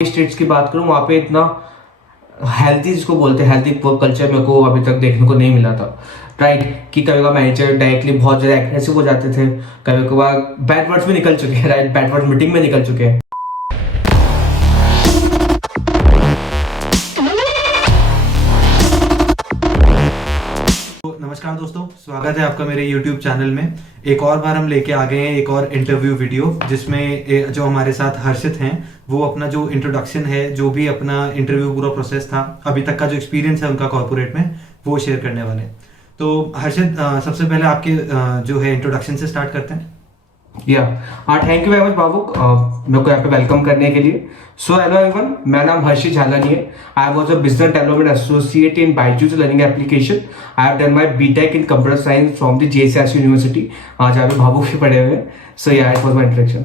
States की बात करूँ, वहाँ पे इतना हेल्थी जिसको बोलते हैं हेल्थी वर्क कल्चर मेरे को अभी तक देखने को नहीं मिला था। राइट कि कभी कभार मैनेजर डायरेक्टली बहुत ज़्यादा एग्रेसिव हो जाते थे, कभी कभार बैड वर्ड्स भी निकल चुके हैं। राइट, बैड वर्ड्स मीटिंग में निकल चुके हैं। नमस्कार दोस्तों, स्वागत है आपका मेरे YouTube चैनल में। एक और बार हम लेके आ गए हैं एक और इंटरव्यू वीडियो, जिसमें जो हमारे साथ हर्षित हैं वो अपना जो इंट्रोडक्शन है, जो भी अपना इंटरव्यू पूरा प्रोसेस था, अभी तक का जो एक्सपीरियंस है उनका कॉर्पोरेट में, वो शेयर करने वाले हैं। तो हर्षित, सबसे पहले आपके जो है इंट्रोडक्शन से स्टार्ट करते हैं। थैंक यू वेरी मच बाबू, मेरे को यहाँ पे वेलकम करने के लिए। सो हेलो एवरीवन, मेरा नाम हर्षित झालानी है। I was a business development associate in Byju's learning application. I have done my BTech in computer science from the JSRC university, जहाँ पे बाबू भी पढ़े हुए हैं। सो या इट वाज माय इंट्रोडक्शन।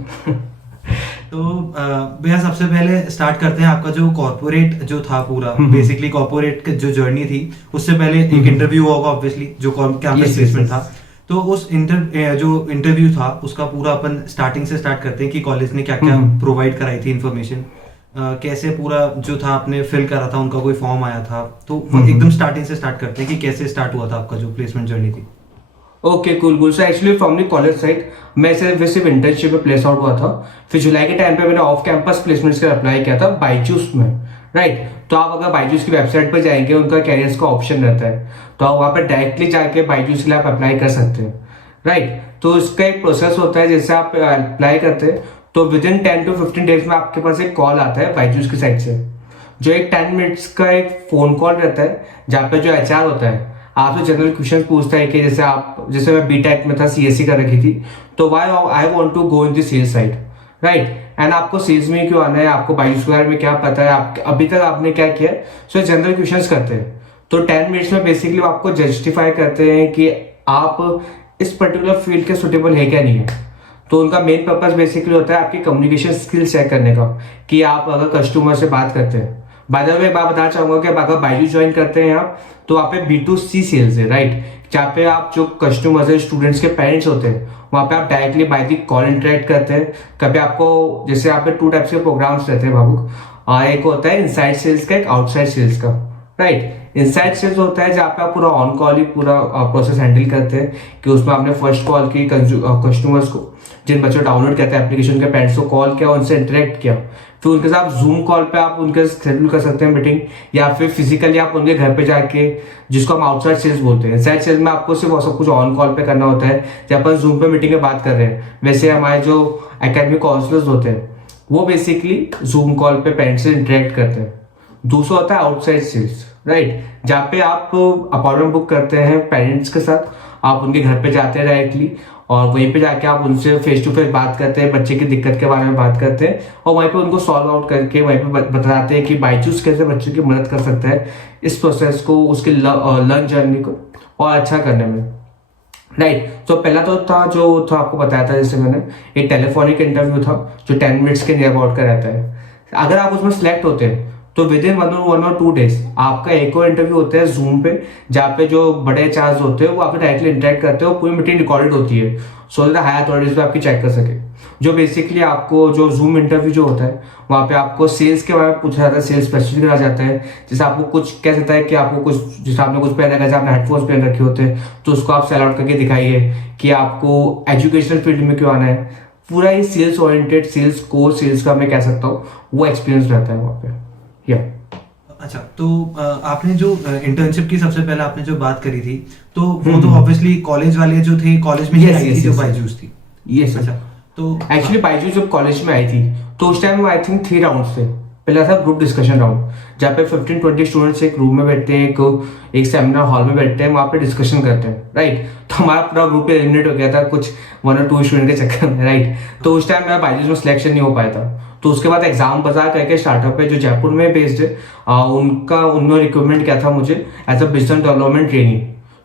तो भैया, सबसे पहले स्टार्ट करते हैं आपका जो कॉर्पोरेट जो था पूरा, बेसिकली कॉर्पोरेट जो जर्नी थी, उससे पहले एक इंटरव्यू होगा ऑब्वियसली, जो कैंपस प्लेसमेंट था। तो उस जो इंटरव्यू था उसका पूरा अपन स्टार्टिंग से स्टार्ट करते हैं कि कॉलेज ने क्या क्या प्रोवाइड कराई थी इन्फॉर्मेशन, कैसे पूरा जो था आपने फिल करा था, उनका कोई फॉर्म आया था, तो एकदम स्टार्टिंग से स्टार्ट करते हैं कि कैसे स्टार्ट हुआ था आपका जो प्लेसमेंट जर्नी थी। Okay cool. So actually from the college side मैं सिर्फ इंटर्नशिप में प्लेस आउट हुआ था। फिर जुलाई के टाइम पे मैंने ऑफ कैंपस प्लेसमेंट्स का अप्लाई किया था बायजूस में। राइट, तो आप अगर बायजूस की वेबसाइट पर जाएंगे, उनका कैरियर्स का ऑप्शन रहता है, तो आप वहाँ पर डायरेक्टली जाके बायजूस के लिए आप अप्लाई कर सकते हैं। राइट, तो इसका एक प्रोसेस होता है, जैसे आप अप्लाई करते हैं तो विद इन 10 to 15 डेज में आपके पास एक कॉल आता है बायजूस की साइड से, जो एक 10 मिनट्स का एक फोन कॉल रहता है, जहाँ पे जो एचआर होता है आपसे जनरल क्वेश्चन पूछता है कि जैसे मैं बीटेक में था, सीएससी कर रखी थी, तो why I want to go in the sales side. Right, and आपको सेल्स में क्यों आना है, आपको बायजूस के बारे में क्या पता है, आप अभी तक आपने क्या किया है। सो जनरल क्वेश्चंस करते हैं। तो 10 मिनट्स में बेसिकली आपको जस्टिफाई करते हैं कि आप इस पर्टिकुलर फील्ड के सुटेबल है क्या नहीं है। तो उनका मेन पर्पस बेसिकली होता है आपकी कम्युनिकेशन स्किल्स चेक करने का, कि आप अगर कस्टमर से बात करते हैं। बाय द वे एक बात बताना चाहूंगा कि अगर बायजूस ज्वाइन करते हैं आप, तो वहाँ पे B2C सेल्स है। राइट, जहाँ पे आप जो कस्टमर्स है, स्टूडेंट्स के पेरेंट्स होते हैं, वहाँ पे आप directly by the call interact करते हैं। कभी आपको जैसे यहाँ पे 2 टाइप्स के प्रोग्राम्स रहते हैं बाबू, एक होता है इनसाइड सेल्स का, एक आउटसाइड सेल्स का। राइट, इनसाइड सेल्स होता है जहाँ पे आप पूरा ऑन कॉल ही पूरा प्रोसेस हैंडल करते हैं, कि उसमें आपने फर्स्ट कॉल की कस्टमर्स को, जिन बच्चों डाउनलोड करते हैं एप्लीकेशन के, पेरेंट्स को कॉल किया, उनसे इंटरेक्ट किया। फिर उनके साथ जूम कॉल पे आप उनके शेड्यूल कर सकते हैं मीटिंग, या फिर फिजिकली आप उनके घर पे जाके, जिसको हम आउटसाइड सेल्स बोलते हैं। इनसाइड सेल्स में आपको सिर्फ सब कुछ ऑन कॉल पे करना होता है, जब अपन जूम पे मीटिंग में बात कर रहे हैं। वैसे हमारे जो एकेडमिक काउंसलर्स होते हैं वो बेसिकली जूम कॉल पे पेरेंट्स से इंटरेक्ट करते हैं। दूसरा होता है आउटसाइड सेल्स। राइट, जहाँ पे आप अपॉइंटमेंट बुक करते हैं पेरेंट्स के साथ, आप उनके घर पे जाते हैं डायरेक्टली, और वहीं पे जाके आप उनसे फेस टू फेस बात करते हैं, बच्चे की दिक्कत के बारे में बात करते हैं, और वहीं पे उनको सॉल्व आउट करके वहीं पे बताते हैं कि बायजूस कैसे बच्चों की मदद कर सकता है इस प्रोसेस को, उसके लर्न जर्नी को और अच्छा करने में। राइट, तो पहला तो था जो था आपको बताया था, जैसे मैंने एक टेलीफोनिक इंटरव्यू था जो 10 मिनट्स के नियर अबाउट का रहता है। अगर आप उसमें सेलेक्ट होते हैं तो विद इन 1 or 2 डेज आपका एक और इंटरव्यू होता है जूम पे, जहाँ पे जो बड़े चार्ज होते हैं वो आपसे डायरेक्टली इंटरेक्ट करते हैं, पूरी मीटिंग रिकॉर्डेड होती है, सो दैट हायर अथॉरिटीज पे आपकी चेक कर सके। जो बेसिकली आपको जो जूम इंटरव्यू जो होता है, वहाँ पे आपको सेल्स के बारे में पूछा जाता है, सेल्स स्पेसिफिक करा जाता है। जैसे आपको कुछ कह सकता है कि आपको कुछ, जैसे आपने कुछ पहना, जैसे आपने हेडफोन्स पहन रखे होते हैं, तो उसको आप सेल आउट करके दिखाइए कि आपको एजुकेशनल फील्ड में क्यों आना है। पूरा ही sales oriented, sales core sales का मैं कह सकता हूँ, वो एक्सपीरियंस रहता है वहाँ पे। अच्छा, तो आपने जो इंटर्नशिप की सबसे पहले आपने जो बात करी थी, तो वो तो ऑब्वियसली कॉलेज वाले जो थे, कॉलेज में ही आई थी जो बायजूस थी। यस, अच्छा। तो एक्चुअली बायजूस जब कॉलेज में आई थी तो उस टाइम आई थिंक 3 राउंड्स थे। पहला था ग्रुप डिस्कशन राउंड, जहाँ पे 15-20 स्टूडेंट्स एक रूम में बैठते हैं, एक सेमिनार हॉल में बैठते हैं, वहाँ पे डिस्कशन करते हैं। राइट, तो हमारा पूरा ग्रुप एलिमिनेट हो गया था कुछ 1 or 2 स्टूडेंट के चक्कर में। राइट, तो उस टाइम मेरा बायजूस में सिलेक्शन नहीं हो पाया था। तो उसके बाद एग्जाम बाजार करके स्टार्टअप है जो जयपुर में बेस्ड है, उन्होंने रिक्रूटमेंट किया था मुझे as a business development training.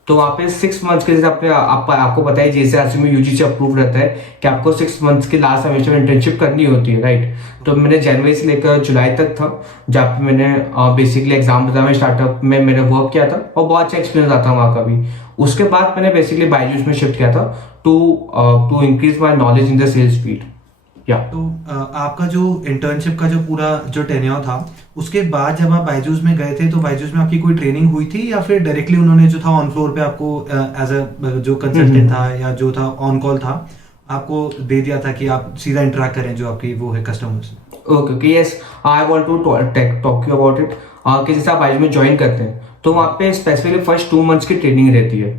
तो वहाँ पे 6 मंथ्स के, जैसे आपको पता है जेएसआरसी में यूजीसी अप्रूव रहता है कि आपको 6 मंथ्स के लास्ट सेमेस्टर में इंटर्नशिप करनी होती है। राइट, तो मैंने जनवरी से लेकर जुलाई तक था, जहाँ पे मैंने बेसिकली एग्जाम बाजार में स्टार्टअप में मैंने वर्क किया था, और बहुत अच्छा एक्सपीरियंस आता वहाँ का भी। उसके बाद मैंने बेसिकली बायजूस में शिफ्ट किया था to increase my knowledge in the sales field. या तो आपका जो इंटर्नशिप का जो पूरा जो टेन्योर था, उसके बाद जब आप बायजूस में गए थे तो बायजूस में आपकी कोई ट्रेनिंग हुई थी या फिर डायरेक्टली उन्होंने जो था ऑन फ्लोर पे आपको एज अ जो कंसल्टेंट था या जो था ऑन कॉल था आपको दे दिया था कि आप सीधा इंटरेक्ट करें जो आपकी वो है customers? Okay okay, yes, I want to talk you about it. कि जैसे आप बायजूस में ज्वाइन करते हैं तो वहाँ पे स्पेसिफिकली फर्स्ट 2 मंथ्स की ट्रेनिंग रहती है।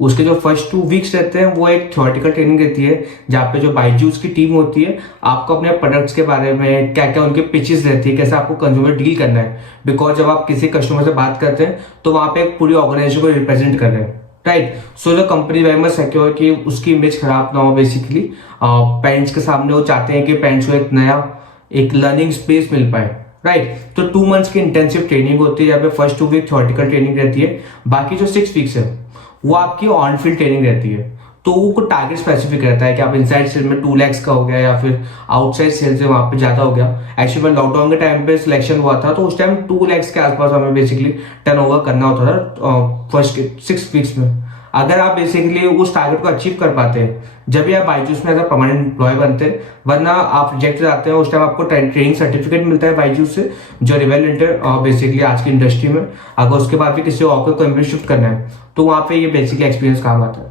उसके जो फर्स्ट 2 वीक्स रहते हैं वो एक थ्योरेटिकल ट्रेनिंग रहती है, जहाँ पे जो बायजूस की टीम होती है आपको अपने प्रोडक्ट्स के बारे में क्या क्या उनके पिचेस रहती है, कैसे आपको कंज्यूमर डील करना है। बिकॉज जब आप किसी कस्टमर से बात करते हैं तो वहाँ पे एक पूरी ऑर्गेनाइजेशन को रिप्रेजेंट कर रहे हैं, राइट। सो जो कंपनी वेरी मच सिक्योर कि उसकी इमेज खराब ना हो। बेसिकली पेरेंट्स के सामने वो चाहते हैं कि पेरेंट्स को एक नया एक लर्निंग स्पेस मिल पाए, राइट। तो 2 मंथ्स की इंटेंसिव ट्रेनिंग होती है, यहाँ पे फर्स्ट 2 वीक थ्योरेटिकल ट्रेनिंग रहती है, बाकी जो 6 वीक्स है वो आपकी ऑन फील्ड ट्रेनिंग रहती है। तो वो को टारगेट स्पेसिफिक रहता है कि आप इनसाइड सेल में 2 lakhs का हो गया या फिर आउटसाइड सेल से वहाँ पे ज़्यादा हो गया। एक्चुअली मैं लॉकडाउन के टाइम पे सिलेक्शन हुआ था तो उस टाइम 2 lakhs के आसपास हमें बेसिकली टर्नओवर करना होता था फर्स्ट 6 वीक्स में। अगर आप बेसिकली उस टारगेट को अचीव कर पाते हैं जब भी आप बायजूस में एज अ परमानेंट एम्प्लॉय बनते हैं, वरना आप रिजेक्ट जाते हैं। उस टाइम आपको ट्रेनिंग सर्टिफिकेट मिलता है बायजूस से जो रिवेलेंट है बेसिकली आज की इंडस्ट्री में। अगर उसके बाद भी किसी और को कंपनी शिफ्ट करना है तो वहाँ पे ये बेसिकली एक्सपीरियंस काम आता है।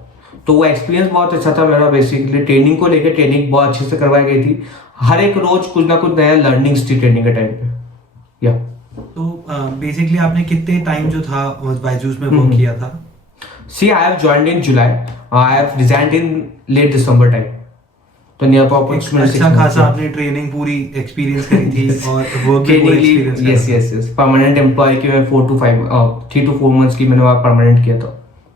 तो वो एक्सपीरियंस बहुत अच्छा था मेरा। बेसिकली ट्रेनिंग को लेकर ट्रेनिंग बहुत अच्छे से करवाई गई थी, हर एक रोज कुछ ना कुछ नया लर्निंग्स थी ट्रेनिंग के टाइम पे। या तो बेसिकली आपने कितने टाइम जो था बायजूस में वर्क किया था? See, I have joined in July. I have resigned in late December time. तो नियर अप्रॉक्सिमेटली अच्छा खासा आपने ट्रेनिंग पूरी एक्सपीरियंस करी थी और वर्क भी पूरा एक्सपीरियंस करा। Yes yes yes, permanent employ की मैं 3 to 4 मंथ्स की मैंने वहाँ परमानेंट किया था।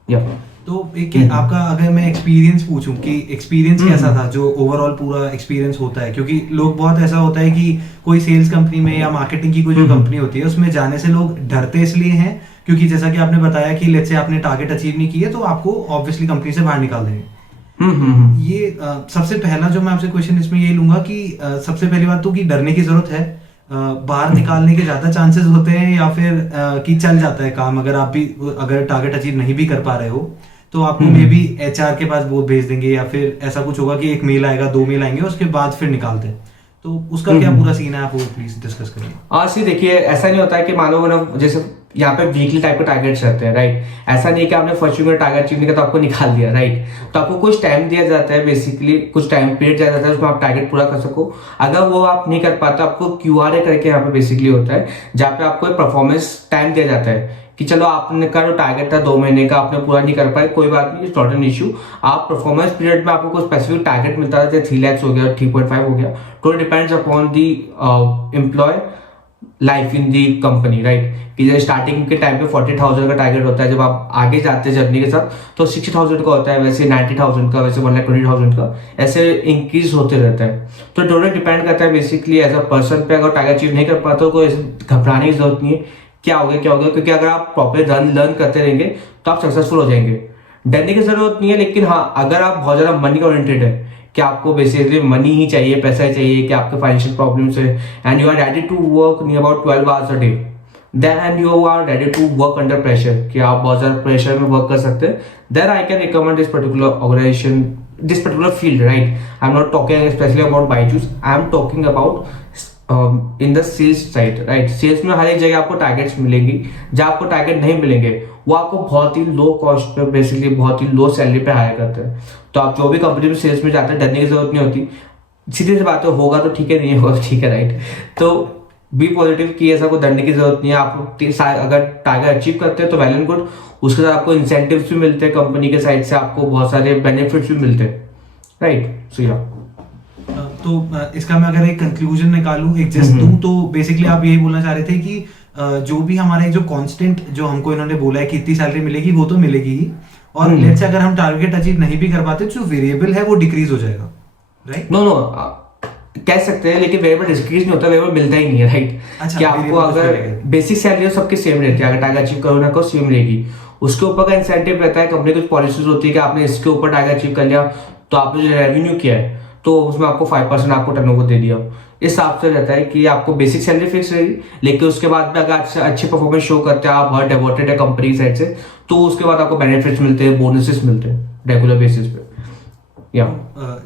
या तो एक आपका अगर मैं एक्सपीरियंस पूछूं कि एक्सपीरियंस कैसा था, जो ओवरऑल पूरा एक्सपीरियंस होता है, क्योंकि लोग बहुत ऐसा होता है कि कोई सेल्स कंपनी में या मार्केटिंग की कोई जो कंपनी होती है उसमें जाने से लोग डरते इसलिए हैं क्योंकि जैसा कि आपने बताया कि लेट्स से आपने टारगेट अचीव नहीं किए तो आपको ऑब्वियसली कंपनी से बाहर निकाल देंगे। ये सबसे पहला जो मैं आपसे क्वेश्चन इसमें ये लूंगा कि सबसे पहली बात तो कि डरने की जरूरत है, बाहर निकालने के ज्यादा चांसेस होते हैं या फिर कि चल जाता है काम अगर आप भी अगर टारगेट अचीव नहीं भी कर पा रहे हो तो आपको मे बी एचआर के पास वो भेज देंगे या फिर ऐसा कुछ होगा कि 1 मेल आएगा 2 मेल आएंगे उसके बाद फिर निकालते हैं। तो उसका क्या पूरा सीन है, आप वो प्लीज डिस्कस करिए। सी देखिए, ऐसा नहीं होता है कि मान लो मतलब जैसे यहाँ पे वीकली टाइप के टारगेट्स रहते हैं, राइट। ऐसा नहीं कि आपने फर्स्ट वीक में टारगेट अचीव नहीं किया तो आपको निकाल दिया, राइट। तो आपको कुछ टाइम दिया जाता है, बेसिकली कुछ टाइम पीरियड दिया जाता है उसमें आप टारगेट पूरा कर सको। अगर वो आप नहीं कर पाते आपको QRA करके यहाँ पे बेसिकली होता है जहाँ पे आपको परफॉर्मेंस टाइम दिया जाता है कि चलो आपने का जो टारगेट था 2 महीने का आपने पूरा नहीं कर पाए, कोई बात नहीं, इट्स नॉट एन इशू। आप परफॉर्मेंस पीरियड में आपको कोई स्पेसिफिक टारगेट मिलता है, जैसे 3 lakhs हो गया, 3.5 हो गया, तो depends upon the employ life in the company, right. कि जैसे स्टार्टिंग के टाइम पे 40,000 का टारगेट होता है, जब आप आगे जाते हैं जर्नी के साथ तो 60,000 का होता है, वैसे 90,000 का, वैसे 1,20,000 का, ऐसे इंक्रीज होते रहता है। तो टोटल डिपेंड करता है बेसिकली एज अ पर्सन पे। अगर टारगेट अचीव नहीं कर पाते हो कोई घबराने की जरूरत नहीं है, क्या हो गया क्या हो गया, क्योंकि अगर आप प्रॉपर लर्न करते रहेंगे तो आप सक्सेसफुल हो जाएंगे। डरने की जरूरत नहीं है, लेकिन हाँ अगर आप बहुत ज्यादा मनी ओरिएंटेड है कि आपको बेसिकली मनी ही चाहिए, पैसा ही चाहिए, कि आपके फाइनेंशियल प्रॉब्लम्स है and you are ready to work near about 12 hours a day, then you are ready to work under pressure, कि आप बहुत ज्यादा प्रेशर में वर्क कर सकते हैं, then I can recommend this particular organisation, this particular field, right. I am not talking specially about Byju's, I am talking about in the sales side, right. Sales में हर एक जगह आपको टारगेट्स मिलेंगी, जहाँ आपको टारगेट नहीं मिलेंगे वो आपको बहुत ही लो कॉस्ट पे, बेसिकली बहुत ही लो सैलरी पे हायर करते हैं। तो आप जो भी कंपनी में सेल्स में जाते हैं डरने की जरूरत नहीं होती, सीधी सी बात है, होगा तो ठीक है, नहीं होगा तो ठीक है, राइट। तो बी पॉजिटिव की ऐसा कोई डरने की जरूरत नहीं है। आप अगर टारगेट अचीव करते हैं तो वेल एंड गुड, उसके साथ आपको इंसेंटिव्स भी मिलते हैं कंपनी के साइड से, आपको बहुत सारे बेनिफिट्स भी मिलते हैं, राइट। सो या तो इसका मैं अगर एक कंक्लूजन निकालूं, एक जस्ट दूं, तो बेसिकली आप यही बोलना चाह रहे थे कि जो भी हमारा जो कांस्टेंट जो हमको इन्होंने बोला है कि इतनी सैलरी मिलेगी वो तो मिलेगी ही, और लेट्स से अगर हम टारगेट अचीव नहीं भी कर पाते तो जो वेरिएबल है वो डिक्रीज हो जाएगा, राइट। नो कह सकते हैं, लेकिन वेरिएबल डिक्रीज नहीं होता, वेरिएबल मिलता ही नहीं है, राइट। अच्छा, कि आपको अगर बेसिक सैलरी सबकी सेम रहती है, अगर टारगेट अचीव करो ना करो सेम रहेगी, उसके ऊपर का इंसेंटिव रहता है। कंपनी कुछ पॉलिसीज होती है कि आपने इसके ऊपर टारगेट अचीव कर लिया तो आपने जो रेवेन्यू किया है तो उसमें आपको 5% आपको टर्नओवर दे दिया। इस हिसाब से रहता है कि आपको बेसिक सैलरी फिक्स रहेगी, लेकिन उसके बाद में अगर अच्छे परफॉर्मेंस शो करते हैं, आप बहुत डेवोटेड है कंपनी की साइड से, तो उसके बाद आपको बेनिफिट्स मिलते हैं, बोनसेस मिलते हैं रेगुलर बेसिस पे। या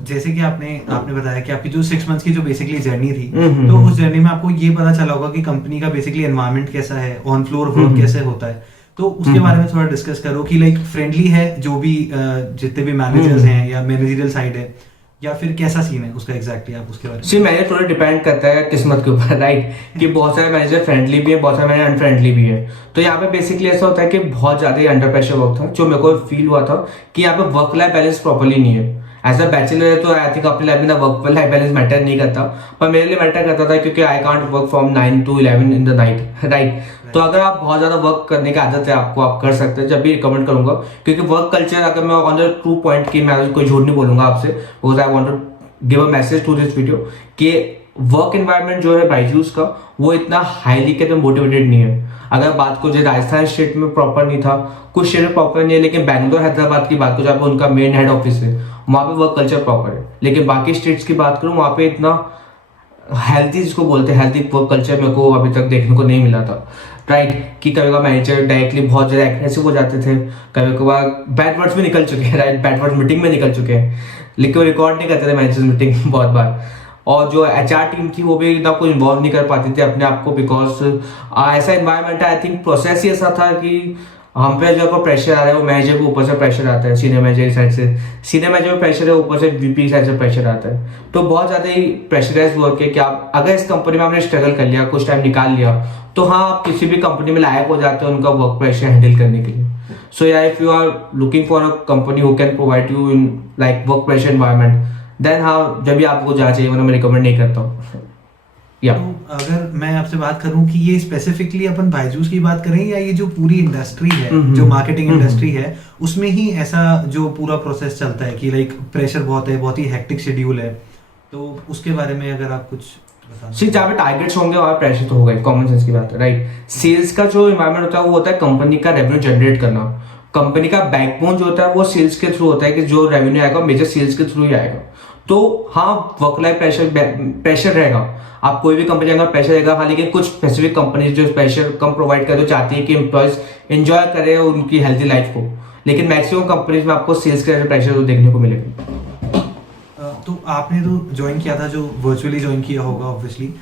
जैसे कि आपने बताया कि आपकी जो 6 मंथ्स की जो बेसिकली जर्नी थी, हम्म, तो उस जर्नी में आपको ये पता चला होगा कि कंपनी का बेसिकली एनवायरनमेंट कैसा है, ऑन फ्लोर वर्क कैसे होता है। तो उसके बारे में थोड़ा डिस्कस करो कि लाइक फ्रेंडली है जो भी जितने भी मैनेजर्स हैं या मैनेजरियल साइड है, या फिर कैसा सीन है उसका एग्जैक्टली, आप उसके बारे में। सी मैनेजर थोड़ा डिपेंड करता है किस्मत के ऊपर, राइट, कि बहुत सारे मैनेजर फ्रेंडली भी है, बहुत सारे मैनेजर अनफ्रेंडली भी है। तो यहाँ पे बेसिकली ऐसा होता है कि बहुत ज्यादा अंडर प्रेशर वर्क था, जो मेरे को फील हुआ था कि यहाँ पे वर्क लाइफ बैलेंस प्रॉपर्ली नहीं है। एज अ बैचलर है तो आई थिंक अपनी लाइफ में वर्क लाइफ बैलेंस मैटर नहीं करता, पर मेरे लिए मैटर करता था क्योंकि I can't work from 9 to 11 in the night, right. तो अगर आप बहुत ज्यादा वर्क करने की आदत है आपको, आप कर सकते हैं, जब भी रिकमेंड करूंगा, क्योंकि वर्क कल्चर अगर मैं ऑन द ट्रू पॉइंट की, मैं कोई झूठ नहीं बोलूंगा आपसे, because I want to give a message to this video कि वर्क एनवायरनमेंट जो है बायजूस का, वो इतना हाईली कहते मोटिवेटेड नहीं है। अगर बात को जो राजस्थान स्टेट में प्रॉपर नहीं था, कुछ स्टेट में प्रॉपर नहीं है, लेकिन बैंगलोर हैदराबाद की बात को जहाँ पे उनका मेन हेड ऑफिस है, वहाँ पे वर्क कल्चर प्रॉपर है। लेकिन बाकी स्टेट्स की बात करूँ, वहाँ पे इतना हेल्थी, जिसको बोलते हैं हेल्थी वर्क कल्चर, मेरे को अभी तक देखने को नहीं मिला था, राइट। कि कभी कभार मैनेजर डायरेक्टली बहुत ज़्यादा एग्रेसिव हो जाते थे, कभी कभार बैड वर्ड्स भी निकल चुके हैं, राइट, बैड वर्ड्स मीटिंग में निकल चुके हैं, लेकिन वो रिकॉर्ड नहीं करते थे मैनेजर्स मीटिंग बहुत बार। और जो एचआर टीम थी वो भी इतना कुछ इन्वॉल्व नहीं कर पाती थी अपने आप को, बिकॉज ऐसा इन्वायरमेंट आई थिंक प्रोसेस ही ऐसा था कि हम पे जो प्रेशर आ रहा है वो मैनेजर के ऊपर से प्रेशर आता है, सीनियर मैनेजर की साइड से, सीनियर मैनेजर में प्रेशर है, ऊपर से वीपी की साइड से प्रेशर आता है। तो बहुत ज़्यादा ही प्रेशराइज वर्क है कि आप अगर इस कंपनी में आपने स्ट्रगल कर लिया, कुछ टाइम निकाल लिया, तो हाँ आप किसी भी कंपनी में लायक हो जाते हैं उनका वर्क प्रेशर हैंडल करने के लिए। सो या if you are looking for a company who can provide you in like work pressure environment, then हाँ जब भी आपको जाना चाहिए, वरना मैं रिकमेंड नहीं करता हूँ। या तो अगर मैं आपसे बात करूं कि ये स्पेसिफिकली अपन बायजूस की बात करें, या ये जो पूरी इंडस्ट्री है, जो मार्केटिंग इंडस्ट्री है, उसमें ही ऐसा जो पूरा प्रोसेस चलता है कि लाइक प्रेशर बहुत है, बहुत ही हेक्टिक शेड्यूल है, तो उसके बारे में अगर आप कुछ बता। सी जहाँ पे टारगेट्स होंगे वहाँ प्रेशर तो होगा, कॉमन सेंस की बात है, राइट। सेल्स का जो इन्वायरमेंट होता है वो होता है कंपनी का रेवेन्यू जनरेट करना। कंपनी का बैकबोन जो होता है वो सेल्स के थ्रू होता है, कि जो रेवेन्यू आएगा मेजर सेल्स के थ्रू ही आएगा। तो हाँ वर्क लाइफ प्रेशर रहेगा, आप कोई भी कंपनी अगर प्रेशर रहेगा, हाँ, लेकिन कुछ स्पेसिफिक कंपनी जो प्रेशर कम प्रोवाइड करे, तो चाहती है कि एम्प्लॉयज एंजॉय करें उनकी हेल्थी लाइफ को, लेकिन मैक्सिमम कंपनीज में आपको सेल्स का प्रेशर तो देखने को मिलेगा। तो आपने तो ज्वाइन किया था, जो वर्चुअली ज्वाइन किया होगा ऑब्वियसली,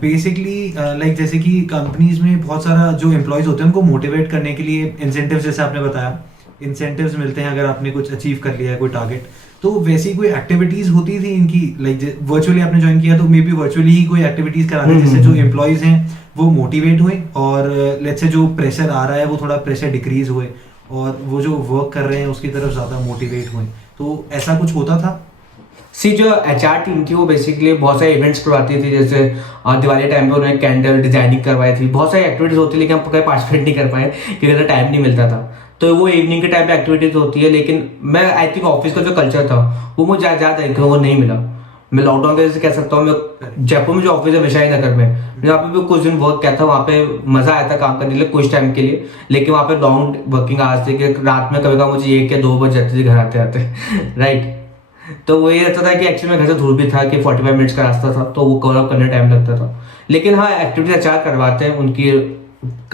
बेसिकली लाइक जैसे कि कंपनीज में बहुत सारा जो एम्प्लॉयज होते हैं उनको मोटिवेट करने के लिए इंसेंटिव्स, जैसे आपने बताया इंसेंटिव्स मिलते हैं अगर आपने कुछ अचीव कर लिया है, कोई टारगेट। तो वैसी कोई एक्टिविटीज होती थी इनकी, लाइक वर्चुअली आपने ज्वाइन किया तो मे बी वर्चुअली ही कोई एक्टिविटीज कराते जिससे जो एम्प्लॉयज हैं वो मोटिवेट हुए, और लेट्स से जो प्रेशर आ रहा है वो थोड़ा प्रेशर डिक्रीज हुए, और वो जो वर्क कर रहे हैं उसकी तरफ ज्यादा मोटिवेट हुए। तो ऐसा कुछ होता था? सी जो एचआर टीम थी वो बेसिकली बहुत सारे इवेंट्स करवाती थी, जैसे दिवाली टाइम पे उन्होंने कैंडल डिजाइनिंग करवाई थी, बहुत सारी एक्टिविटीज होती है, लेकिन हम कहीं पार्टिसिपेट नहीं कर पाए क्योंकि टाइम नहीं मिलता था। तो वो इवनिंग के टाइम पे एक्टिविटीज होती है, लेकिन मैं आई थिंक ऑफिस का जो कल्चर था वो मुझे ज़्यादा देखने को नहीं मिला। मैं लॉकडाउन के वजह से कह सकता हूँ, मैं जयपुर में जो ऑफिस है विशाई नगर में, यहाँ पे भी कुछ दिन वर्क किया था, वहाँ पे मजा आया था काम करने के लिए कुछ टाइम के लिए, लेकिन वहाँ पे लॉन्ग वर्किंग आवर्स थे कि रात में कभी कभी मुझे 1 या 2 बज जाते थे घर आते आते राइट। तो वो ये रहता था कि एक्चुअली में घर से दूर भी था, कि 45 मिनट्स का रास्ता था, तो वो कवर अप करने टाइम लगता था। लेकिन हाँ एक्टिविटी एचआर करवाते हैं, उनकी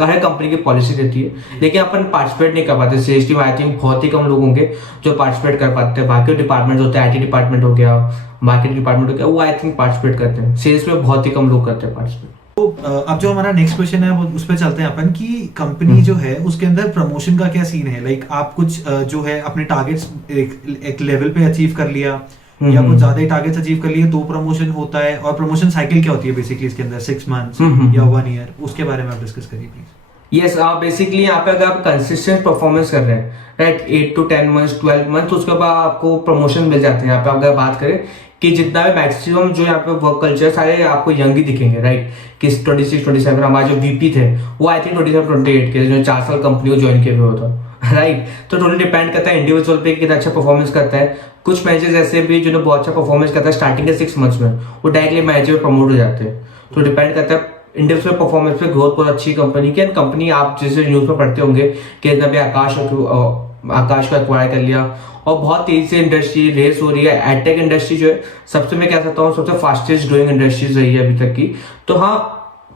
हर कंपनी की पॉलिसी रहती है, लेकिन अपन पार्टिसिपेट नहीं कर पाते। सेल्स टीम आई थिंक बहुत ही कम लोग होंगे जो पार्टिसिपेट कर पाते हैं। बाकी डिपार्टमेंट होते हैं, आईटी डिपार्टमेंट हो गया, मार्केटिंग डिपार्टमेंट हो गया, वो आई थिंक पार्टिसिपेट करते हैं। सेल्स में बहुत ही कम लोग करते हैं पार्टिसिपेट। तो अब जो हमारा नेक्स्ट क्वेश्चन है वो उस पर चलते हैं अपन, कि कंपनी जो है उसके अंदर प्रमोशन का क्या सीन है। लाइक आप कुछ जो है अपने टारगेट्स एक लेवल पे अचीव कर लिया, या कुछ ज्यादा ही टारगेट्स अचीव कर लिए तो प्रमोशन होता है, और प्रमोशन साइकिल क्या होती है बेसिकली इसके अंदर, 6 मंथ्स या 1 ईयर, उसके बारे में आप डिस्कस करिए प्लीज। यस, आप बेसिकली यहाँ पे अगर आप कंसिस्टेंट परफॉर्मेंस कर रहे हैं, राइट, 8 to 10 मंथ्स 12 मंथ, तो उसके बाद आपको प्रमोशन मिल जाते हैं। यहाँ पे अगर बात करें कि जितना भी मैक्सिमम जो यहाँ पे वर्क कल्चर सारे आपको यंग ही दिखेंगे, राइट, कि 26-27 हमारे जो वीपी थे वो आई थिंक 27-28 के, जो 4 साल कंपनी को ज्वाइन किया हुआ होता, राइट। तो टोटल डिपेंड करता है इंडिविजुअल पे कितना अच्छा परफॉर्मेंस करता है। कुछ मैनेजर्स ऐसे भी जो बहुत अच्छा परफॉर्मेंस करता है स्टार्टिंग के 6 मंथ्स में, वो डायरेक्टली मैनेजर में प्रमोट हो जाते हैं। तो डिपेंड करता है इंडिविजुअल परफॉर्मेंस पे, ग्रोथ बहुत अच्छी कंपनी की। कंपनी आप जैसे न्यूज़ में पढ़ते होंगे कि इतना भी आकाश को एक्वायर कर लिया, और बहुत तेजी से इंडस्ट्री रेस हो रही है। एडटेक इंडस्ट्री जो है सबसे, मैं कह सकता हूँ, सबसे फास्टेस्ट ग्रोइंग इंडस्ट्रीज रही है अभी तक की। तो हाँ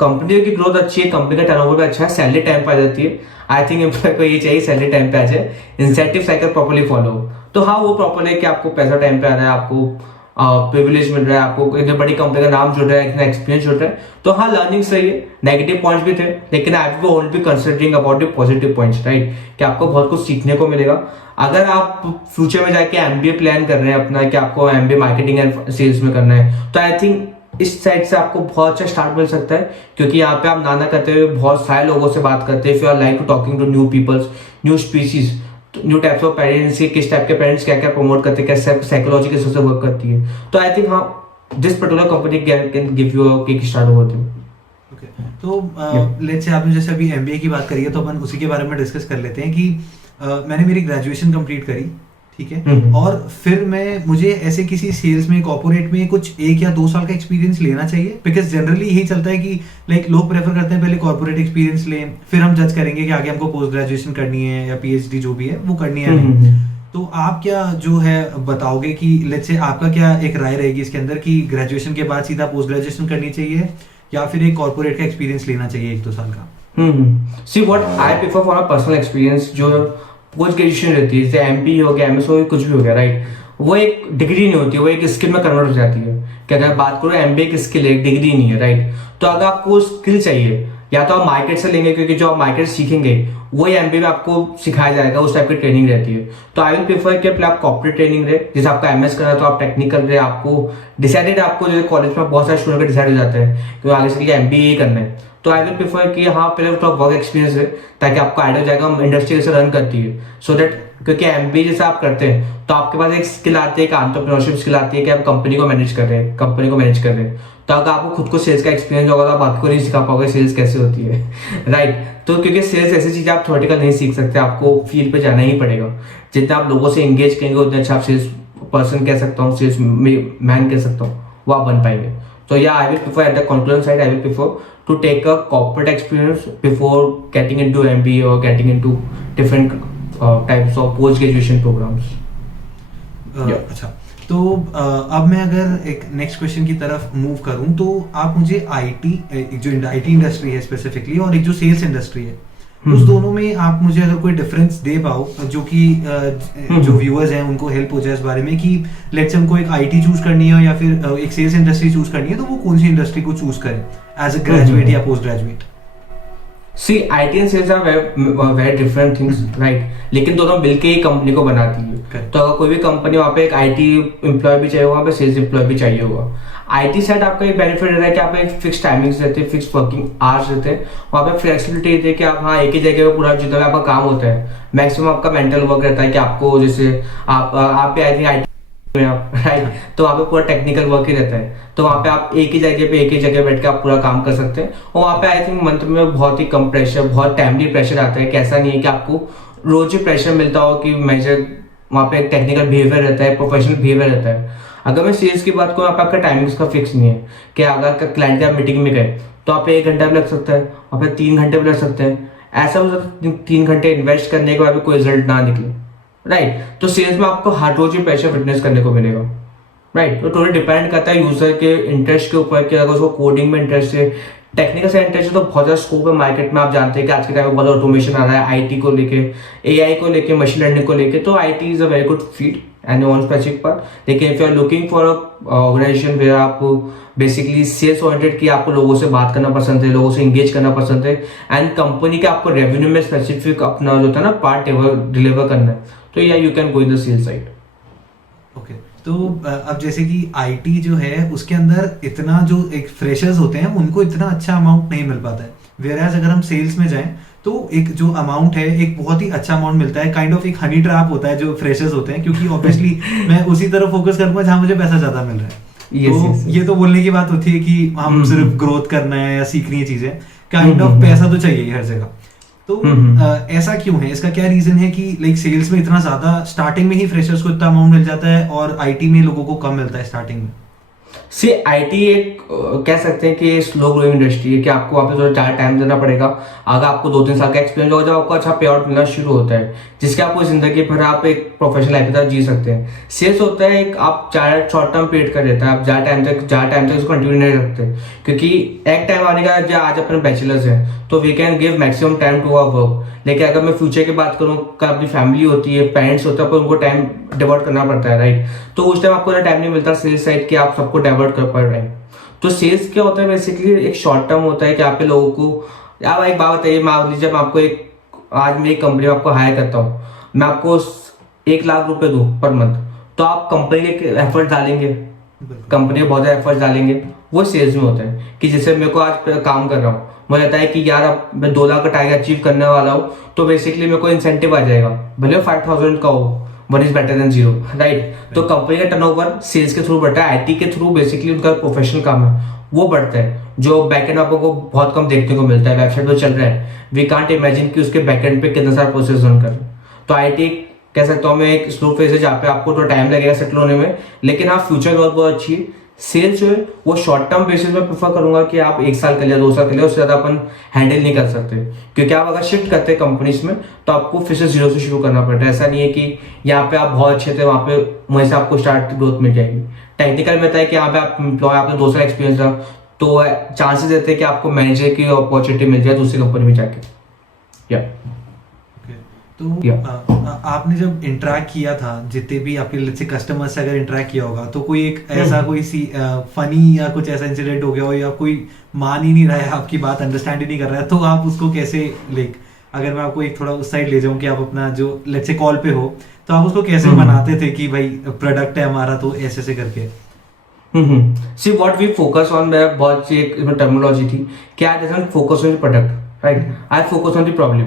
कंपनी की ग्रोथ अच्छी है, कंपनी का टर्नओवर भी अच्छा है, सैलरी टाइम पे आ जाती है। आई थिंक एम्प्लॉय को ये चाहिए सैलरी टाइम पे आ जाए, इंसेंटिव साइकिल प्रॉपर्ली फॉलो। तो हाँ वो प्रॉपर है कि आपको पैसा टाइम पे आ रहा है, आपको प्रिविलेज मिल रहा है, आपको इतनी बड़ी कंपनी का नाम जुड़ रहा है, इतना एक्सपीरियंस जुड़ रहा है, तो हाँ लर्निंग सही है। नेगेटिव पॉइंट्स भी थे, लेकिन I will only be considering about the positive points, right, कि आपको बहुत कुछ सीखने को मिलेगा। अगर आप फ्यूचर में जाके एमबीए प्लान कर रहे हैं अपना, कि आपको एमबीए मार्केटिंग एंड सेल्स में करना है, तो आई थिंक इस साइड से आपको बहुत अच्छा स्टार्ट मिल सकता है, क्योंकि यहाँ पे आप ना करते हुए बहुत सारे लोगों से बात करते हैं। If you are like to talking to new peoples, new species, new types of parents, किस टाइप के पेरेंट्स क्या क्या प्रमोट करते हैं, कैसे साइकोलॉजी किस तरह से वर्क करती है, तो आई थिंक हाँ this particular company can give you a kick start over thing. तो लेट्स से आपने जैसे अभी एमबीए की बात करी है, तो अपन उसी के बारे में डिस्कस कर लेते हैं कि मैंने मेरी ग्रेजुएशन कंप्लीट करी, ठीक है, और फिर मुझे ऐसे किसी सेल्स में, कॉर्पोरेट में कुछ 1 या 2 साल का एक्सपीरियंस लेना चाहिए, बिकॉज जनरली यही चलता है कि लाइक लोग प्रेफर करते हैं पहले कॉर्पोरेट एक्सपीरियंस लें, फिर हम जज करेंगे कि आगे हमको पोस्ट ग्रेजुएशन करनी है या पीएचडी जो भी है वो करनी है नहीं। तो आप क्या जो है बताओगे कि लेट्स से आपका क्या एक राय रहेगी इसके अंदर कि ग्रेजुएशन के बाद सीधा पोस्ट ग्रेजुएशन करनी चाहिए या फिर एक कॉर्पोरेट का एक्सपीरियंस लेना चाहिए 1-2 साल का? See what I prefer for a personal experience, जो पोस्ट ग्रेजुएशन रहती है, जैसे एमपी हो गया, एमएस हो गया, कुछ भी हो गया, राइट, वो एक डिग्री नहीं होती है, वो एक स्किल में कन्वर्ट हो जाती है। कि अगर बात करो एमबीए की स्किल है, एक डिग्री नहीं है, राइट, तो अगर आपको स्किल चाहिए या तो आप मार्केट से लेंगे, क्योंकि जो आप मार्केट सीखेंगे वही एमबीए में आपको सिखाया जाएगा, उस टाइप की ट्रेनिंग रहती है। तो आई विल प्रेफर कि आप कॉर्पोरेट ट्रेनिंग रहे, जैसे आपका एमएस करना है तो आप टेक्निकल रहे, आपको डिसाइडेड, आपको जैसे कॉलेज में बहुत सारे स्टूडेंट का डिसाइड हो जाता है कि आगे से एमबीए करना है, तो आई विल प्रेफर कि हाँ पहले थोड़ा वर्क एक्सपीरियंस है, ताकि आपको आइडिया हो जाएगा इंडस्ट्री कैसे रन करती है, सो दैट, क्योंकि एमबीए जैसे आप करते हैं तो आपके पास एक स्किल आती है, एक एंटरप्रेन्योरशिप स्किल आती है कि आप कंपनी को मैनेज कर रहे हैं, तो अगर आपको खुद को सेल्स का एक्सपीरियंस होगा तो आप आपको नहीं सिखा पाओगे सेल्स कैसे होती है, राइट। तो क्योंकि सेल्स ऐसी चीज आप थ्योरेटिकल नहीं सीख सकते, आपको फील्ड पे जाना ही पड़ेगा। जितना आप लोगों से एंगेज करेंगे उतने अच्छा आप सेल्स पर्सन कह सकता हूँ, सेल्स मैन कह सकता हूँ, वो आप बन पाएंगे। तो या I will prefer at the conclusion side, I will prefer to take a corporate experience before getting into MBA or getting into different types of post graduation programs. अच्छा, तो अब मैं अगर एक नेक्स्ट क्वेश्चन की तरफ मूव करूं, तो आप मुझे आईटी, जो आईटी इंडस्ट्री है स्पेसिफिकली, और एक जो सेल्स इंडस्ट्री है, उस दोनों में आप मुझे अगर कोई डिफरेंस दे पाओ जो कि जो व्यूअर्स हैं उनको हेल्प हो जाए इस बारे में कि लेट्स से हमको एक आईटी चूज करनी है या फिर एक सेल्स इंडस्ट्री चूज करनी है, तो वो कौन सी इंडस्ट्री को चूज करें एज अ ग्रेजुएट या post graduate? See, IT and sales are very different things, right? लेकिन दोनों मिलके ही कंपनी को बनाती है। तो अगर कोई भी कंपनी, वहाँ पे एक IT एम्प्लॉय भी चाहिए, वहाँ पे सेल्स एम्प्लॉय भी चाहिए होगा। IT साइड आपका एक बेनिफिट रहता है कि आप एक फिक्स टाइमिंग्स रहते हैं, फिक्स वर्किंग आवर्स रहते हैं, वहाँ पे फ्लेक्सिबिलिटी रहती है कि आप हाँ एक ही जगह पे पूरा जितना भी आपका काम होता है, मैक्सिमम आपका मेंटल वर्क रहता है कि आपको जैसे आप भी आई थिंक IT में आप, राइट, तो वहाँ पे पूरा टेक्निकल वर्क ही रहता है, तो वहाँ पे आप एक ही जगह बैठ के आप पूरा काम कर सकते हैं। और वहाँ पे आई थिंक मंथ में बहुत ही कम प्रेशर, बहुत टाइमली प्रेशर आता है, कि ऐसा नहीं है कि आपको रोज ही प्रेशर मिलता हो कि मेजर, वहाँ पे एक टेक्निकल बिहेवियर रहता है, प्रोफेशनल बिहेवियर रहता है। अगर मैं सेल्स की बात करूँ, वहाँ पे आपका टाइमिंग्स का फिक्स नहीं है कि अगर क्लाइंट के आप मीटिंग में गए तो आप 1 घंटा भी लग सकता है, वहाँ पे 3 घंटे भी लग सकते हैं, ऐसा हो सकता है 3 घंटे इन्वेस्ट करने के बाद भी कोई रिजल्ट ना निकले, राइट। तो सेल्स में आपको हर रोज ही प्रेशर विटनेस करने को मिलेगा, राइट। तो टोटली डिपेंड करता है यूजर के इंटरेस्ट के ऊपर कि अगर उसको कोडिंग में इंटरेस्ट है, टेक्निकल से इंटरेस्ट है, तो बहुत ज़्यादा स्कोप है मार्केट में। आप जानते हैं कि आज के टाइम में बहुत ऑटोमेशन आ रहा है, आईटी को लेके, एआई को लेके, मशीन लर्निंग को लेके, तो IT is a very good field and one specific part. लेकिन if you are looking for a organization where आपको बेसिकली सेल्स ओरिएंटेड की, आपको लोगों से बात करना पसंद है, लोगों से इंगेज करना पसंद है, एंड कंपनी के आपको रेवेन्यू में स्पेसिफिक अपना जो होता है ना पार्ट डिलीवर करना है, तो या you can go in the sales side. Okay, तो अब जैसे कि आईटी जो है उसके अंदर इतना जो एक फ्रेशर्स होते हैं उनको इतना अच्छा अमाउंट नहीं मिल पाता है, वेयरएज अगर हम सेल्स में जाएं तो एक जो अमाउंट है एक बहुत ही अच्छा अमाउंट मिलता है, काइंड ऑफ एक हनी ट्रैप होता है जो फ्रेशर्स होते हैं, क्योंकि ऑब्वियसली मैं उसी तरफ फोकस करूंगा जहां मुझे पैसा ज्यादा मिल रहा है। तो ये तो बोलने की बात होती है कि हम सिर्फ ग्रोथ करना है या सीखनी है चीजें, काइंड ऑफ पैसा तो चाहिए हर जगह। तो ऐसा क्यों है, इसका क्या रीजन है कि लाइक सेल्स में इतना ज्यादा स्टार्टिंग में ही फ्रेशर्स को इतना अमाउंट मिल जाता है और आईटी में लोगों को कम मिलता है स्टार्टिंग में? सी आईटी एक कह सकते हैं कि स्लो ग्रोइंग इंडस्ट्री है कि आपको वहाँ पे थोड़ा ज़्यादा टाइम देना पड़ेगा। अगर आपको 2-3 साल का एक्सपीरियंस होगा जब आपको अच्छा पे आउट मिलना शुरू होता है, जिसके आपको ज़िंदगी भर आप एक प्रोफेशनल लाइफ के साथ जी सकते हैं। सेल्स होता है एक आप ज़्यादा शॉर्ट टर्म पीरियड का रहता है, आप ज़्यादा टाइम तक इसको कंटिन्यू नहीं रखते, क्योंकि एक टाइम आने का जो आज अपने बैचलर्स हैं तो we can give maximum time to our work. लेकिन अगर मैं फ्यूचर की बात करूँ, कल अपनी फैमिली होती है, पेरेंट्स होता है, पर उनको टाइम डिवोट करना पड़ता है, राइट। तो उस टाइम आपको टाइम नहीं मिलता सेल्स साइड कि आप सबको डाइवर्ट कर पा रहे हैं। तो सेल्स क्या होता है बेसिकली एक शॉर्ट टर्म होता है कि आप पे लोगों को, यार एक बात बताइए, मान लीजिए मैं आपको आज मैं एक कंपनी में आपको हायर करता हूँ, मैं आपको 1 लाख रुपए दूँ पर मंथ, तो आप कंपनी के एफर्ट डालेंगे, कंपनी में बहुत ज़्यादा एफर्ट्स डालेंगे। वो सेल्स में होता है कि जैसे मेरे को आज काम कर रहा हूँ, मुझे लगता है कि यार अब मैं 2 लाख का टारगेट अचीव करने वाला हूँ, तो बेसिकली मेरे को इंसेंटिव आ जाएगा, भले 5,000 का हो, 1 इज बेटर देन 0, राइट। तो कंपनी का टर्नओवर सेल्स के थ्रू बढ़ता है, आईटी के थ्रू बेसिकली उनका प्रोफेशनल काम है वो बढ़ता है, जो बैकएंड आपको को बहुत कम देखने को मिलता है। वेबसाइट पे चल रहा है, वी कांट इमेजिन कि उसके बैकएंड पे कितना सारा प्रोसेस रन कर रहे हैं। तो आईटी कह सकता हूँ मैं एक स्लो फेज है जहाँ पे आपको तो टाइम लगेगा सेटल होने में, लेकिन हाँ फ्यूचर ग्रोथ बहुत अच्छी है। सेल्स जो है वो शॉर्ट टर्म बेसिस पे प्रेफर करूंगा कि आप 1 साल के लिए 2 साल के लिए, उससे ज्यादा अपन हैंडल नहीं कर सकते, क्योंकि आप अगर शिफ्ट करते हैं कंपनीज में तो आपको फिर से 0 से शुरू करना पड़ता है। ऐसा नहीं है कि यहाँ पे आप बहुत अच्छे थे, वहाँ पे वहीं से आपको स्टार्ट ग्रोथ मिल जाएगी। टेक्निकल में होता है कि यहाँ पे आप एम्प्लॉय, आपने 2 साल एक्सपीरियंस रहा तो चांसेस रहते हैं कि आपको मैनेजर की अपॉर्चुनिटी मिल जाए दूसरी कंपनी में जाके। या तो आपने जब इंटरेक्ट किया था, जितने भी आपके लेट्स से कस्टमर्स से अगर इंटरेक्ट किया होगा, तो कोई एक ऐसा कोई सी फनी या कुछ ऐसा इंसिडेंट हो गया हो, या कोई मान ही नहीं रहा है आपकी बात, अंडरस्टैंड ही नहीं कर रहा है, तो आप उसको कैसे लाइक, अगर मैं आपको एक थोड़ा उस साइड ले जाऊं कि आप अपना जो लेट्स से कॉल पे हो, तो आप उसको कैसे बनाते थे कि भाई प्रोडक्ट है हमारा तो ऐसे ऐसे करके। See what we focus on, मैं बहुत सी एक टर्मिनोलॉजी थी कि I doesn't focus on the product, right, I focus on the problem.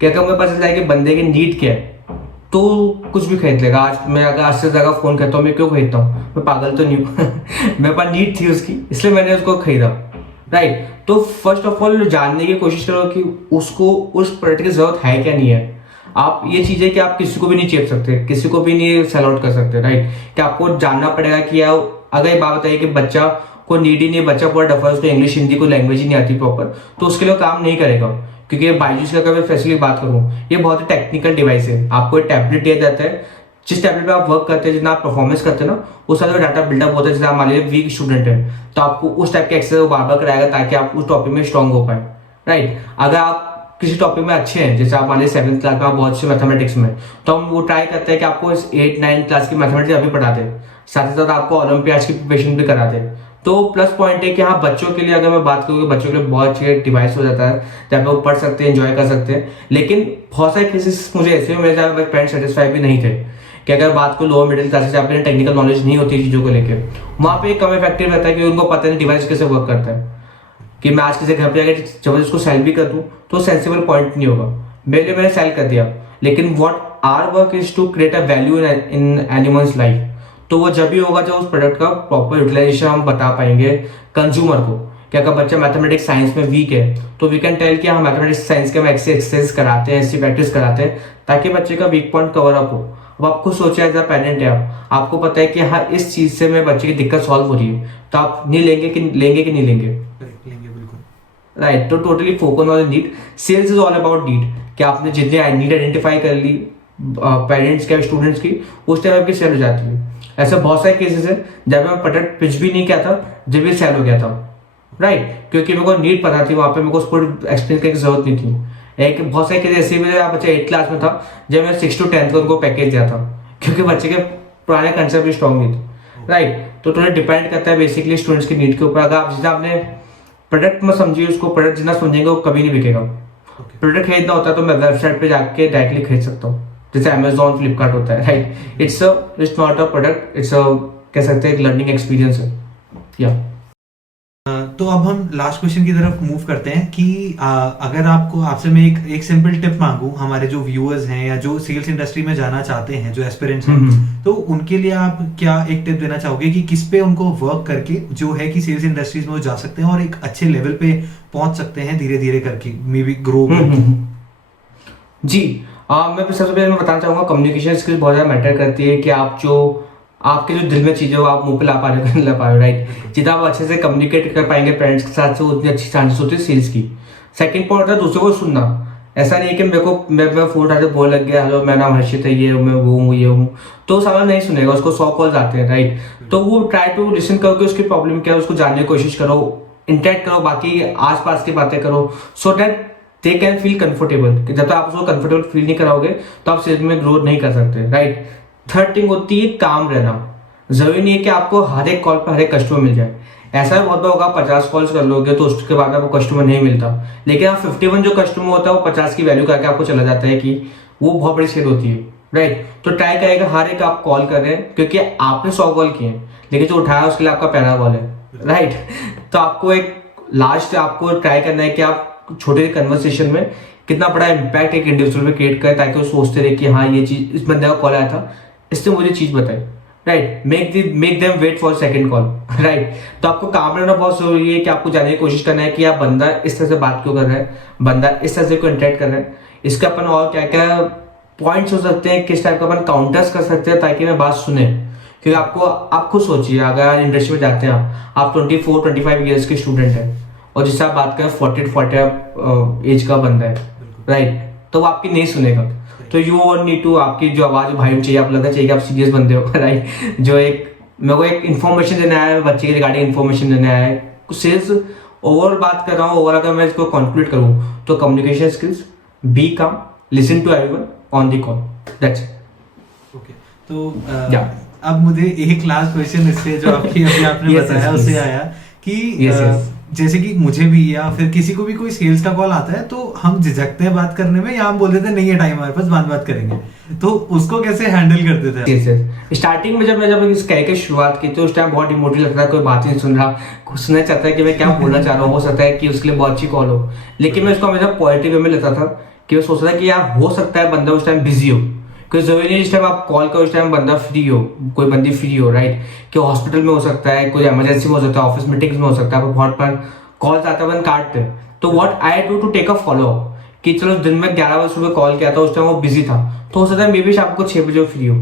क्या मुझे पता चला है कि बंदे की नीड क्या है तो कुछ भी खरीद लेगा। आज मैं अगर आज से ज़्यादा फोन खरीदता हूँ, मैं क्यों खरीदता हूँ, मैं पागल तो नहीं हूँ मेरे पास नीड थी उसकी, इसलिए मैंने उसको खरीदा, राइट। तो फर्स्ट ऑफ ऑल जानने की कोशिश करो कि उसको उस प्रोडक्ट की जरूरत है क्या नहीं है। आप ये चीज़ है कि आप किसी को भी नहीं चेप सकते, किसी को भी नहीं सेल आउट कर सकते, राइट। कि आपको जानना पड़ेगा कि यार अगर ये बात बताइए कि बच्चा को नीड ही नहीं, बच्चा पूरा डफर, उसको इंग्लिश हिंदी को लैंग्वेज ही नहीं आती प्रॉपर, तो उसके लिए काम नहीं करेगा। क्योंकि बायजूस की अगर मैं फैसिलिटी बात करूँ, ये बहुत ही टेक्निकल डिवाइस है। आपको एक टैबलेट दिया जाता है, जिस टैबलेट पे आप वर्क करते हैं, जितना आप परफॉर्मेंस करते हैं ना, उस साथ डाटा बिल्डअप होता है। जैसे हमारे लिए वीक स्टूडेंट है तो आपको उस टाइप के एक्सरसाइज बार बार कराएगा ताकि आप उस टॉपिक में स्ट्रॉन्ग हो पाए, राइट। अगर आप किसी टॉपिक में अच्छे हैं, जैसे आप मान लीजिए 7th क्लास में आप बहुत अच्छे मैथमेटिक्स में, तो हम वो ट्राई करते हैं कि आपको इस 8-9 क्लास की मैथमेटिक्स अभी पढ़ा दें, साथ ही साथ आपको ओलंपियाड्स की प्रिपरेशन भी करा दें। तो प्लस पॉइंट है कि हाँ बच्चों के लिए अगर मैं बात करूँ, बच्चों के लिए बहुत अच्छे डिवाइस हो जाता है जहाँ पे वो पढ़ सकते हैं, एंजॉय कर सकते हैं। लेकिन बहुत सारे केसेस मुझे ऐसे में मेरे जहाँ पेरेंट्स सेटिस्फाई भी नहीं थे कि अगर बात को लोअर मिडिल क्लासेस जहाँ पे टेक्निकल नॉलेज नहीं होती चीज़ों को लेकर, वहाँ पे कम इफेक्टिव रहता है कि उनको पता नहीं डिवाइस कैसे वर्क करता है। कि मैं आज किसी घर पे जाकर जब उसको सेल भी कर दूँ तो सेंसिबल पॉइंट नहीं होगा, मेरे लिए मैंने सेल कर दिया। लेकिन what our work is to create a value in animals life. तो वो जब भी होगा जब उस प्रोडक्ट का प्रॉपर यूटिलाइजेशन हम बता पाएंगे कंज्यूमर को कि अगर बच्चा मैथमेटिक्स साइंस में वीक है तो वी कैन टेल कि हम मैथमेटिक्स साइंस के हम ऐसे एक्सरसाइज कराते हैं, ऐसी प्रैक्टिस कराते हैं ताकि बच्चे का वीक पॉइंट कवर अप हो। अब आपको सोचा एज अ पेरेंट है, आपको पता है कि हाँ इस चीज से मेरे बच्चे की दिक्कत सॉल्व हो रही है, तो आप नहीं लेंगे कि नहीं लेंगे, राइट। तो totally focus on need. Sales is all about need, कि आपने जितने नीड आइडेंटिफाई कर ली पेरेंट्स के स्टूडेंट्स की, उस टाइम आपकी सेल हो जाती है। ऐसे बहुत सारे केसेस है जब मैं प्रोडक्ट पिच भी नहीं किया था, जब भी सेल हो गया था, राइट। क्योंकि मेरे को नीड पता थी, वहाँ पे मेरे को उसको एक्सप्लेन करने की जरूरत नहीं थी। एक बहुत सारे केसेस ऐसे भी, बच्चा 8th क्लास में था जब मैं 6 to 10th को उनको पैकेज दिया था, क्योंकि बच्चे के पुराने कंसेप्ट भी स्ट्रॉन्ग नहीं थे, राइट। तो थोड़ा डिपेंड करता है बेसिकली स्टूडेंट्स की नीड के ऊपर। अगर आप जितना आपने प्रोडक्ट में समझिए, उसको प्रोडक्ट जितना समझेंगे वो कभी नहीं बिकेगा। प्रोडक्ट खरीदना होता है तो मैं वेबसाइट पे जाके डायरेक्टली खरीद सकता हूँ, जैसे अमेजॉन फ्लिपकार्ट होता है, right. It's not a product, it's कह सकते हैं एक लर्निंग एक्सपीरियंस है। या तो अब हम लास्ट क्वेश्चन की तरफ मूव करते हैं कि अगर आपसे मैं एक सिंपल टिप मांगू हमारे जो व्यूअर्स हैं या जो सेल्स इंडस्ट्री में जाना चाहते हैं, जो एस्पिरेंट्स हैं, तो उनके लिए आप क्या एक टिप देना चाहोगे कि किस पे उनको वर्क करके जो है कि सेल्स इंडस्ट्रीज में वो जा सकते हैं और एक अच्छे लेवल पे पहुंच सकते हैं धीरे धीरे करके, मे बी ग्रो करके? जी मैं सबसे पहले मैं बताना चाहूँगा कम्युनिकेशन स्किल्स बहुत ज़्यादा मैटर करती है कि आप जो आपके जो दिल में चीजें वो आप मुंह पे ला पा रहे हो नहीं ला पा रहे हो, राइट। जितना आप अच्छे से कम्युनिकेट कर पाएंगे पेरेंट्स के साथ से उतनी अच्छी चांसेस होती है सेल्स की। सेकंड पॉइंट होता है दूसरों को सुनना। ऐसा नहीं है कि मेरे को मैं फोन उठाते बोल लग गया हेलो मेरा नाम हर्षित है, ये मैं वो हूँ ये हूँ, तो सामने नहीं सुनेगा, उसको 100 कॉल्स आते हैं, राइट। तो वो ट्राई टू लिसन करो कि उसकी प्रॉब्लम क्या है, उसको जानने की कोशिश करो, इंटरेक्ट करो, बाकी आसपास की बातें करो, so that they can feel comfortable. जब तक आप उसको कंफर्टेबल फील नहीं कराओगे तो आप सेल्स में ग्रोथ नहीं कर सकते, राइट। थर्ड थिंग होती है काम रहना। जरूरी नहीं है कि आपको हर एक कॉल पर हर एक कस्टमर मिल जाए। ऐसा भी बहुत बार होगा 50 कॉल्स कर लोगे तो उसके बाद आपको कस्टमर नहीं मिलता, लेकिन आप 51 जो कस्टमर होता है वो 50 की वैल्यू करके आपको चला जाता है कि वो बहुत बड़ी सेल होती है, राइट। तो ट्राई करेगा हर एक आप कॉल कर रहे हैं क्योंकि आपने 100 कॉल किए हैं, लेकिन जो उठाया उसके लिए आपका पहला कॉल है, राइट। तो आपको एक लास्ट आपको ट्राई करना है कि आप छोटे कन्वर्सेशन में कितना बड़ा इम्पैक्ट एक इंडिविजुअल में क्रिएट करें, ताकि वो सोचते रहे कि हाँ ये चीज इस बंदे का कॉल आया था, इसने मुझे चीज बताई, right. Make them wait for second call, right. तो आपको काम रहना बहुत जरूरी है कि आपको जानने की कोशिश करना है कि आप बंदा इस तरह से बात क्यों कर रहा है, बंदा इस तरह से क्यों इंटरेक्ट कर रहा है, इसका अपन और क्या क्या पॉइंट्स हो सकते हैं, किस टाइप का अपन काउंटर्स कर सकते हैं ताकि मैं बात सुने। क्योंकि आपको आप खुद सोचिए, अगर इंडस्ट्री में जाते हैं आप 24-25 ईयर्स के स्टूडेंट हैं और जिससे आप बात करें 40 एज का बंदा है, राइट, तो वो आपकी नहीं सुनेगा। तो यू वॉन्ट नीड टू आपकी जो आवाज भाई चाहिए, आप लगना चाहिए कि आप सीरियस बंदे हो, राइट। जो एक मेरे को एक इन्फॉर्मेशन देने आया है, बच्चे के रिगार्डिंग इन्फॉर्मेशन देने आया है, सेल्स ओवरऑल बात कर रहा हूँ। ओवरऑल अगर मैं इसको कंक्लूड करूँ तो communication skills, be calm, listen to everyone on the call, that's it. Okay, तो अब मुझे एक लास्ट क्वेश्चन इससे जो आपकी अभी आपने बताया उससे आया कि जैसे कि मुझे भी या फिर किसी को भी कोई सेल्स का कॉल आता है तो हम झिझकते हैं बात करने में, या हम बोल देते हैं नहीं है टाइम हमारे पास, बात करेंगे, तो उसको कैसे हैंडल करते थे? स्टार्टिंग में जब इस कह के शुरुआत की तो उस टाइम बहुत डिमोटिव लगता है, कोई बात नहीं सुन रहा, कुछ सुनना चाहता है कि मैं क्या बोलना चाह रहा हूँ, हो सकता है कि उसके लिए बहुत अच्छी कॉल हो, लेकिन मैं उसको हमेशा पॉजिटिव वे में लेता था कि मैं सोच रहा कि यार हो सकता है बंदा उस टाइम बिजी हो, क्योंकि जरूरी नहीं जिस टाइम आप कॉल करो उस टाइम बंदा फ्री हो, कोई बंदी फ्री हो, राइट। कि हॉस्पिटल में हो सकता है, कोई इमरजेंसी में हो सकता है, ऑफिस मीटिंग्स में हो सकता है, बहुत बार कॉल्स आता है काटते हैं। तो what I do to take a follow up कि चलो दिन में 11 बजे सुबह कॉल किया था, उस टाइम वो बिजी था, तो हो सकता है मे बी शाम को 6 बजे फ्री हो,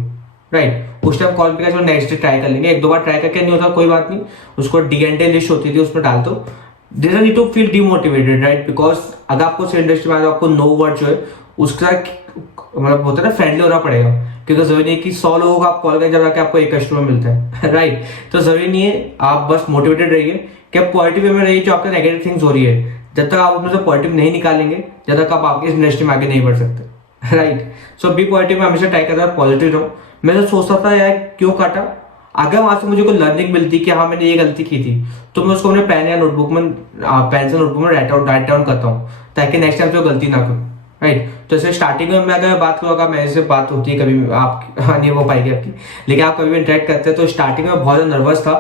राइट। उस टाइम कॉल पे चलो नेक्स्ट डे ट्राई कर लेंगे, 1-2 बार ट्राई करके नहीं होता कोई बात नहीं, उसको D&D लिस्ट होती थी उसमें डाल दो। There need to feel demotivated, right, because अगर आपको सेल इंडस्ट्री में आपको नो वर्ड जो है उसका मतलब होता है ना फ्रेंडली होना पड़ेगा, क्योंकि जरूरी नहीं कि 100 लोगों का आप कॉल करें जब जाके आपको एक कस्टमर मिलता है, राइट। तो जरूरी नहीं है, आप बस मोटिवेटेड रहिए कि आप पॉजिटिव वे में रहिए, जो आपके नेगेटिव थिंग्स हो रही है जब तक आप उसमें से पॉजिटिव नहीं निकालेंगे जब तक आप आपकी इस इंडस्ट्री में आगे नहीं बढ़ सकते, राइट। सो बी पॉजिटिव में हमेशा ट्राई करता पॉजिटिव रहो। मैं तो सोचता था यार क्यों काटा, अगर वहां से मुझे कोई लर्निंग मिलती कि हाँ मैंने ये गलती की थी तो मैं उसको अपने पेन या नोटबुक में पेन से नोटबुक में राइट डाउन करता हूँ ताकि नेक्स्ट टाइम से गलती ना करूँ, राइट। तो ऐसे स्टार्टिंग में मैं अगर बात करूँ, अगर मेरे से बात होती है कभी आप नहीं हो पाएगी आपकी, लेकिन आप कभी भी इंटरेक्ट करते हैं तो स्टार्टिंग में बहुत ज़्यादा नर्वस था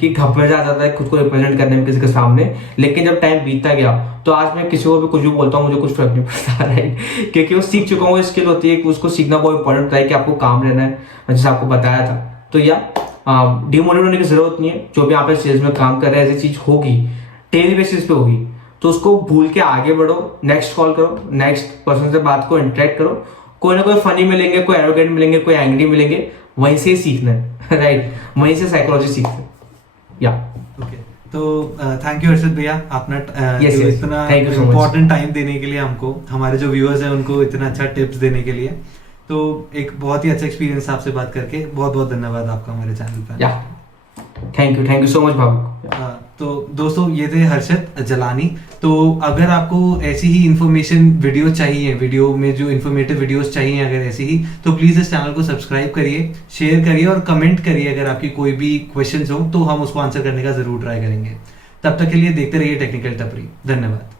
कि घबरा जाता है खुद को रिप्रेजेंट करने में किसी के सामने, लेकिन जब टाइम बीतता गया तो आज मैं किसी को भी कुछ भी बोलता हूँ मुझे कुछ फर्क नहीं पड़ता, राइट। क्योंकि वो सीख चुका हूँ, स्किल होती है कि उसको सीखना बहुत इंपॉर्टेंट होता है कि आपको काम रहना है, जैसे आपको बताया था। तो या डिमोटिवेट होने की जरूरत नहीं है, जो भी यहाँ पे सेल्स में काम कर रहे हैं ऐसी चीज होगी, डेली बेसिस पे होगी, तो उसको भूल के आगे बढ़ो, नेक्स्ट कॉल करो, नेक्स्ट पर्सन से बात को इंटरेक्ट करो, कोई ना कोई फनी मिलेंगे, कोई एरोगेंट मिलेंगे, कोई एंग्री मिलेंगे, वहीं से सीखना है, राइट, वहीं से साइकोलॉजी सीखना है। या ओके, तो थैंक यू हर्षित भैया, अपना इतना इम्पोर्टेंट टाइम देने के लिए हमको, हमारे जो व्यूअर्स हैं उनको इतना अच्छा टिप्स देने के लिए। तो एक बहुत ही अच्छा एक्सपीरियंस आपसे बात करके, बहुत बहुत धन्यवाद आपका हमारे चैनल पर। या थैंक यू सो मच बाबू। तो दोस्तों ये थे हर्षित जलानी। तो अगर आपको ऐसी ही इंफॉर्मेशन वीडियो चाहिए, वीडियो में जो इन्फॉर्मेटिव वीडियोस चाहिए अगर ऐसी ही, तो प्लीज़ इस चैनल को सब्सक्राइब करिए, शेयर करिए और कमेंट करिए। अगर आपकी कोई भी क्वेश्चंस हो तो हम उसको आंसर करने का ज़रूर ट्राई करेंगे। तब तक के लिए देखते रहिए टेक्निकल टपरी। धन्यवाद।